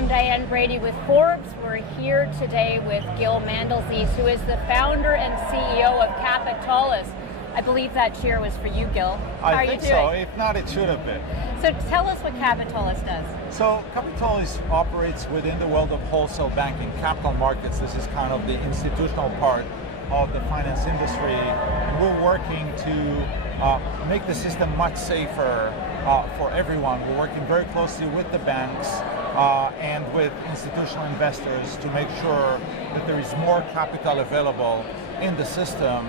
I'm Diane Brady with Forbes. We're here today with Gil Mandelzis, who is the founder and CEO of Capitolis. I believe that cheer was for you, Gil. How are you doing? So. If not, it should have been. So tell us what Capitolis does. So Capitolis operates within the world of wholesale banking, capital markets. This is kind of the institutional part of the finance industry. And we're working to make the system much safer for everyone. We're working very closely with the banks and with institutional investors to make sure that there is more capital available in the system,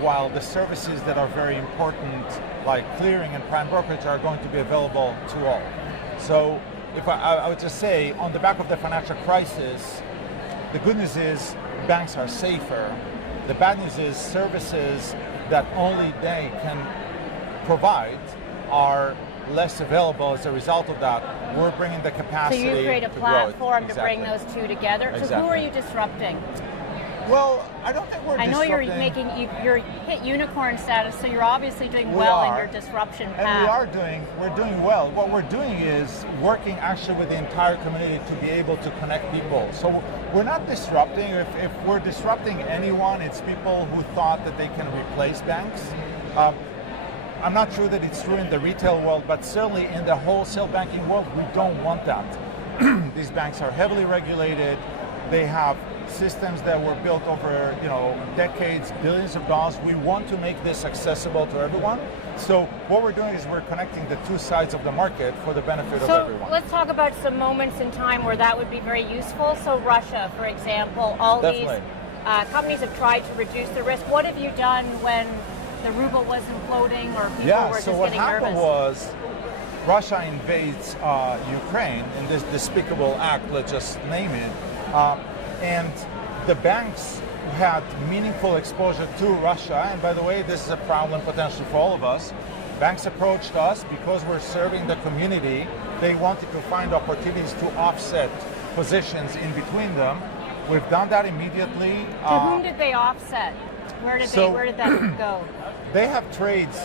while the services that are very important, like clearing and prime brokerage, are going to be available to all. So if I would just say, on the back of the financial crisis, the good news is banks are safer. The bad news is services that only they can provide are less available as a result of that. We're bringing the capacity. So you create a platform to bring those two together. Exactly. So who are you disrupting? Well, I don't think we're disrupting. I know you're hit unicorn status, so you're obviously doing well in your disruption path. And we're doing well. What we're doing is working actually with the entire community to be able to connect people. So we're not disrupting. If we're disrupting anyone, it's people who thought that they can replace banks. I'm not sure that it's true in the retail world, but certainly in the wholesale banking world, we don't want that. These banks are heavily regulated. They have systems that were built over, decades, billions of dollars. We want to make this accessible to everyone. So what we're doing is we're connecting the two sides of the market for the benefit of everyone. So let's talk about some moments in time where that would be very useful. So Russia, for example, all Definitely. These companies have tried to reduce the risk. What have you done when the ruble was imploding or people were just getting nervous? So what happened was Russia invades Ukraine in this despicable act, let's just name it. And the banks had meaningful exposure to Russia. And by the way, this is a problem potentially for all of us. Banks approached us because we're serving the community. They wanted to find opportunities to offset positions in between them. We've done that immediately. To whom did they offset? Where did that go? They have trades.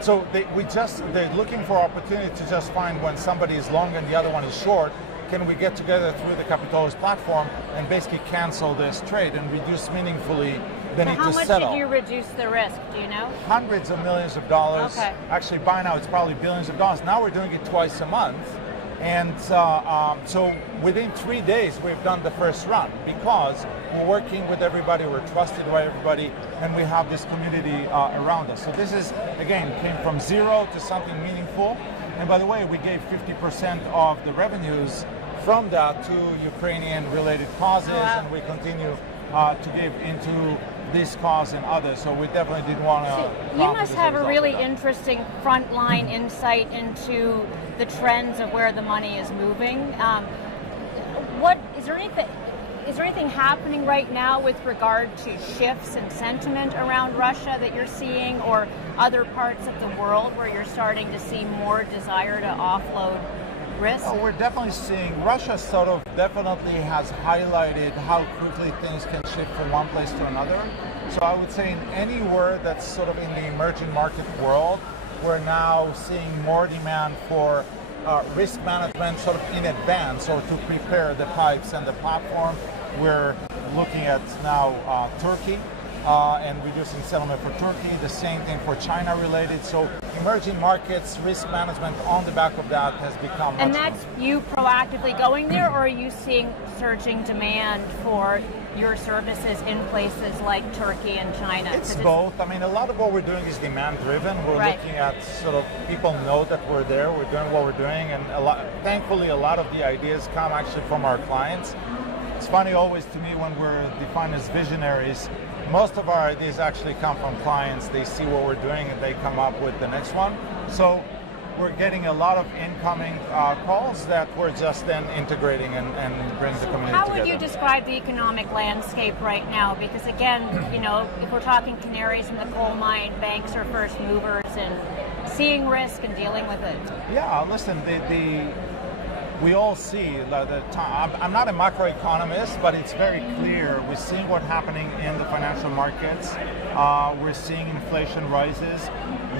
So they're looking for opportunity to just find when somebody is long and the other one is short. Can we get together through the Capitolis platform and basically cancel this trade and reduce meaningfully the need to settle? How much did you reduce the risk? Do you know? Hundreds of millions of dollars. Okay. Actually, by now it's probably billions of dollars. Now we're doing it twice a month. And so within 3 days, we've done the first run because we're working with everybody, we're trusted by everybody, and we have this community around us. So this is, again, came from zero to something meaningful. And by the way, we gave 50% of the revenues from that to Ukrainian-related causes, and we continue to give into this cause and others. So we definitely didn't want to. You must have a really interesting frontline insight into the trends of where the money is moving. Is there anything happening right now with regard to shifts in sentiment around Russia that you're seeing, or other parts of the world where you're starting to see more desire to offload risk? Oh, we're definitely seeing Russia definitely has highlighted how quickly things can shift from one place to another. So I would say in anywhere that's sort of in the emerging market world, we're now seeing more demand for risk management sort of in advance, or to prepare the pipes and the platform. We're looking at now Turkey and reducing settlement for Turkey, the same thing for China related. So emerging markets, risk management on the back of that has become And that's you proactively going there, or are you seeing surging demand for your services in places like Turkey and China? It's both. I mean, a lot of what we're doing is demand driven. We're looking at sort of people know that we're there, we're doing what we're doing, and thankfully a lot of the ideas come actually from our clients. It's funny always to me when we're defined as visionaries, most of our ideas actually come from clients. They see what we're doing and they come up with the next one. So we're getting a lot of incoming calls that we're just then integrating and bringing the community together. How would you describe the economic landscape right now? Because again, if we're talking canaries in the coal mine, banks are first movers and seeing risk and dealing with it. Yeah, listen, we all see I'm not a macroeconomist, but it's very clear. We're seeing what's happening in the financial markets. We're seeing inflation rises.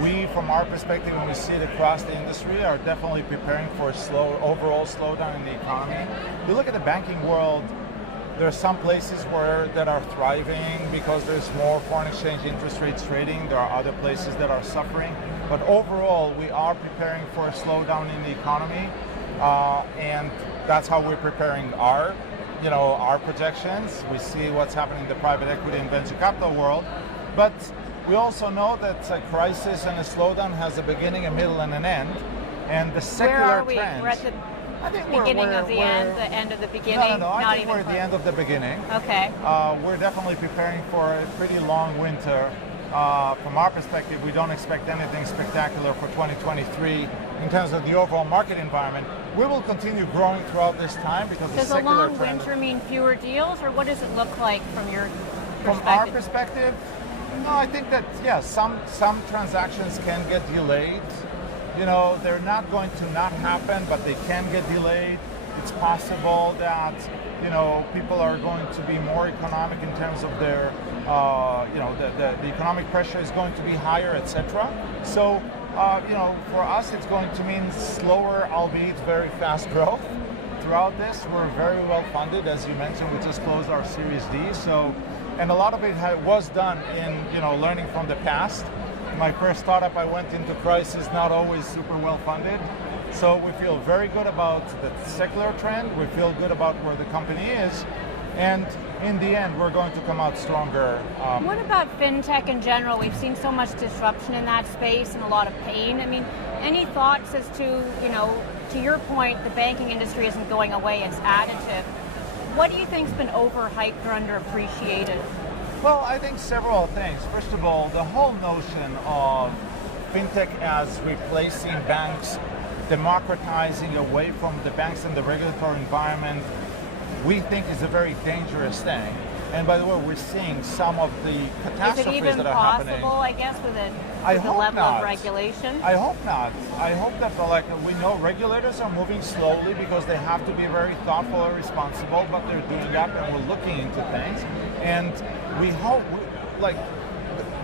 We, from our perspective, when we see it across the industry, are definitely preparing for a overall slowdown in the economy. You look at the banking world, there are some places that are thriving because there's more foreign exchange interest rates trading. There are other places that are suffering. But overall, we are preparing for a slowdown in the economy. And that's how we're preparing our projections. We see what's happening in the private equity and venture capital world. But we also know that a crisis and a slowdown has a beginning, a middle, and an end. And the secular Where are we? trends... We're at the beginning of the end, the end of the beginning? No, I think we're at the end of the beginning. Okay. We're definitely preparing for a pretty long winter. From our perspective, we don't expect anything spectacular for 2023 in terms of the overall market environment. We will continue growing throughout this time because the secular trend... Does a long winter mean fewer deals, or what does it look like from your perspective? From our perspective, no, I think that, some transactions can get delayed. They're not going to not happen, but they can get delayed. It's possible that, people are going to be more economic in terms of their, the economic pressure is going to be higher, etc. So, for us, it's going to mean slower, albeit very fast growth. Throughout this, we're very well funded. As you mentioned, we just closed our Series D. And a lot of it was done in, learning from the past. My first startup, I went into crisis, not always super well funded. So we feel very good about the secular trend. We feel good about where the company is. And in the end, we're going to come out stronger. What about fintech in general? We've seen so much disruption in that space and a lot of pain. I mean, any thoughts as to, to your point, the banking industry isn't going away, it's additive. What do you think's been overhyped or underappreciated? Well, I think several things. First of all, the whole notion of fintech as replacing banks, democratizing away from the banks and the regulatory environment, we think is a very dangerous thing. And by the way, we're seeing some of the catastrophes that are happening. Is it even possible, I guess, with the level of regulation? I hope not. I hope that, we know regulators are moving slowly because they have to be very thoughtful and responsible, but they're doing that and we're looking into things. And we hope,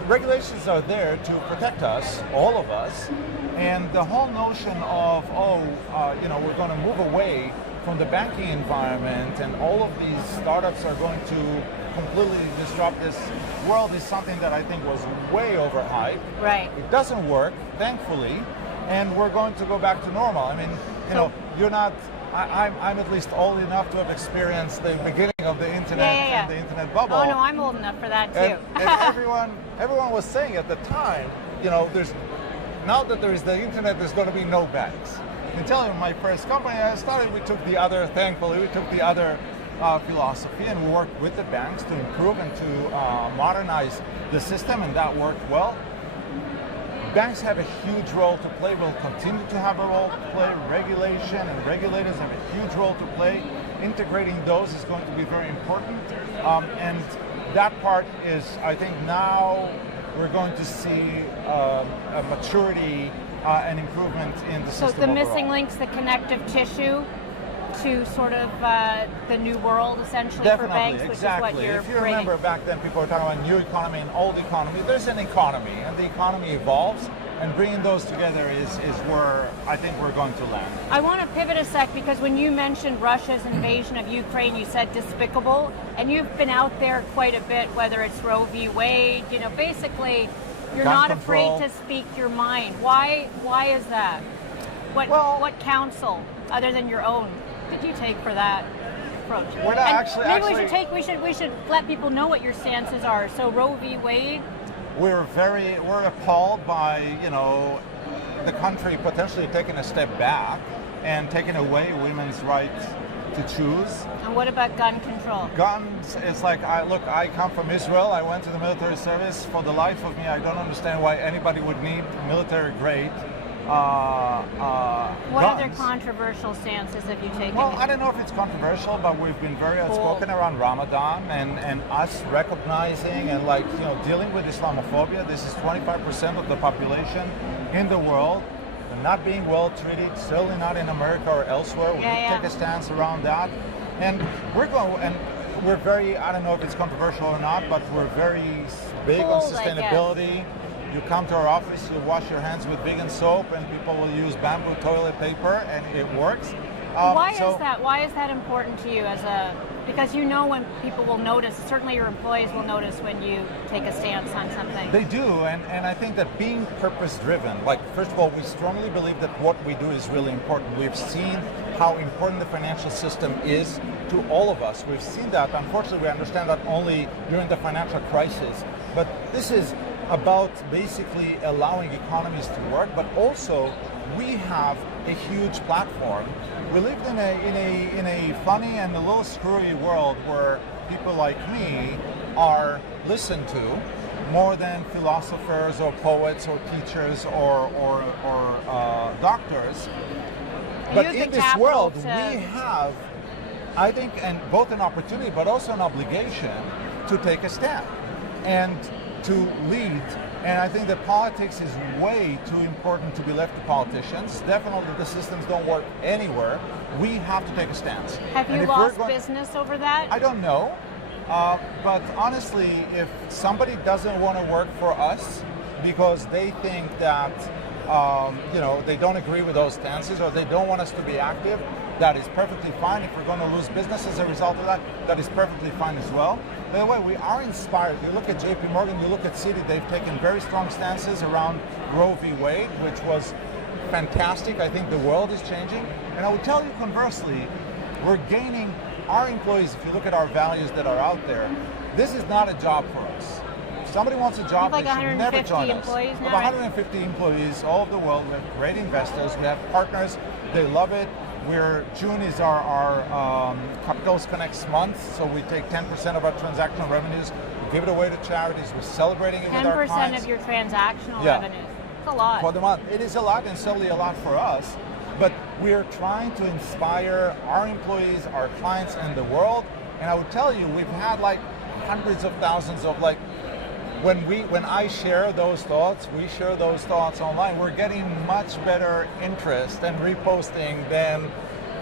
regulations are there to protect us, all of us, and the whole notion of, we're going to move away from the banking environment and all of these startups are going to completely disrupt this world is something that I think was way overhyped. Right. It doesn't work, thankfully, and we're going to go back to normal. I mean, you're not, I'm at least old enough to have experienced the beginning of the internet and the internet bubble. Oh no, I'm old enough for that too. And everyone was saying at the time, now that there is the internet, there's going to be no banks. I'm telling you, my first company I started, thankfully, we took the other philosophy and we worked with the banks to improve and to modernize the system, and that worked well. Banks have a huge role to play, will continue to have a role to play. Regulation and regulators have a huge role to play. Integrating those is going to be very important. And that part is, I think now we're going to see a maturity and improvement in the system. So the missing links, the connective tissue to sort of the new world, essentially, for banks, which is what you're If you remember back then, people were talking about new economy and old economy. There's an economy, and the economy evolves, and bringing those together is where I think we're going to land. I want to pivot a sec, because when you mentioned Russia's invasion of Ukraine, you said despicable, and you've been out there quite a bit, whether it's Roe v. Wade, basically you're Gun not control. afraid to speak your mind. Why is that? What counsel, other than your own, did you take for that approach? We're not we should let people know what your stances are. So Roe v. Wade. We're appalled by the country potentially taking a step back and taking away women's right to choose. And what about gun control? Guns, it's like, I come from Israel. I went to the military service. For the life of me, I don't understand why anybody would need military grade What guns. other controversial stances have you taken? Well, I don't know if it's controversial, but we've been very outspoken around Ramadan and us recognizing and dealing with Islamophobia. This is 25% of the population in the world. They're not being well treated, certainly not in America or elsewhere. We take a stance around that. And we're very, I don't know if it's controversial or not, but we're very big on sustainability. You come to our office, you wash your hands with vegan soap, and people will use bamboo toilet paper, and it works. Why is that? Why is that important to you because you know when people will notice, certainly your employees will notice when you take a stance on something. They do, and I think that being purpose-driven, like, first of all, we strongly believe that what we do is really important. We've seen how important the financial system is to all of us. We've seen that. Unfortunately, we understand that only during the financial crisis. But this is about basically allowing economies to work, but also we have a huge platform. We live in a funny and a little screwy world where people like me are listened to more than philosophers or poets or teachers or doctors. But in this world, we have, I think, and both an opportunity but also an obligation to take a stand and to lead. And I think that politics is way too important to be left to politicians. Definitely the systems don't work anywhere. We have to take a stance. Have you lost business over that? I don't know. But honestly, if somebody doesn't want to work for us because they think that they don't agree with those stances or they don't want us to be active, that is perfectly fine. If we're going to lose business as a result of that, that is perfectly fine as well. By the way, we are inspired. You look at JP Morgan, you look at Citi, they've taken very strong stances around Roe v. Wade, which was fantastic. I think the world is changing. And I would tell you conversely, we're gaining our employees. If you look at our values that are out there, this is not a job for us. If somebody wants a job, they should never join us. We have 150 employees all over the world. We have great investors. We have partners. They love it. June is our Capitolis Connects month, so we take 10% of our transactional revenues, we give it away to charities. We're celebrating it with our clients. 10% of your transactional revenues. It's a lot. For the month. It is a lot, and certainly a lot for us. But we're trying to inspire our employees, our clients, and the world. And I would tell you, we've had like hundreds of thousands of when I share those thoughts, we share those thoughts online, we're getting much better interest and reposting than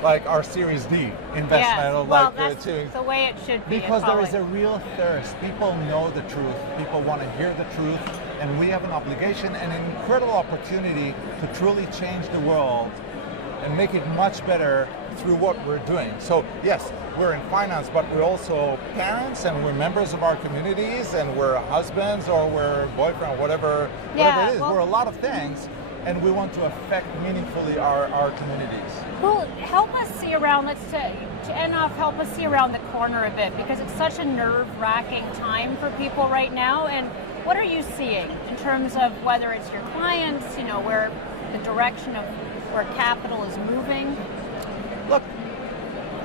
like our Series D investment. That's the way it should be. Because there is a real thirst. People know the truth. People want to hear the truth. And we have an obligation and an incredible opportunity to truly change the world and make it much better through what we're doing. So yes, we're in finance, but we're also parents and we're members of our communities and we're husbands or we're boyfriend, whatever it is. We're a lot of things and we want to affect meaningfully our communities. Well, help us see around, to end off, help us see around the corner a bit because it's such a nerve-wracking time for people right now. And what are you seeing in terms of whether it's your clients, where the direction of where capital is moving? Look,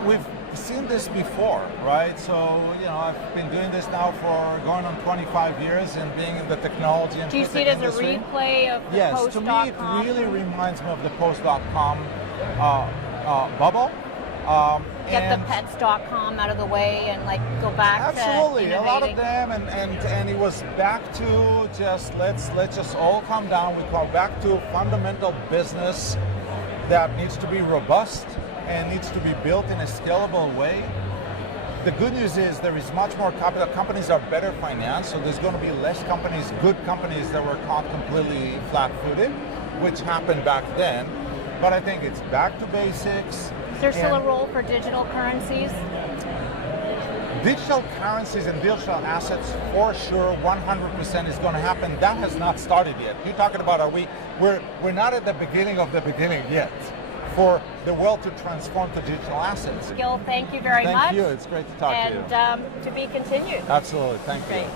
we've seen this before, right? So, I've been doing this now for going on 25 years and being in the technology and do you see it as a replay of the Yes, post.com? to me it really reminds me of the post.com bubble. Get the pets.com out of the way and go back to absolutely innovating. A lot of them and it was back to just let's just all calm down. We go back to fundamental business that needs to be robust and needs to be built in a scalable way. The good news is there is much more capital. Companies are better financed, so there's going to be less companies, good companies that were caught completely flat-footed, which happened back then. But I think it's back to basics. Is there still a role for digital currencies? Digital currencies and digital assets, for sure, 100% is going to happen. That has not started yet. You're talking about we're not at the beginning of the beginning yet for the world to transform to digital assets. Gil, thank you very much. Thank you. It's great to talk to you. And to be continued. Absolutely. Thank you. Great.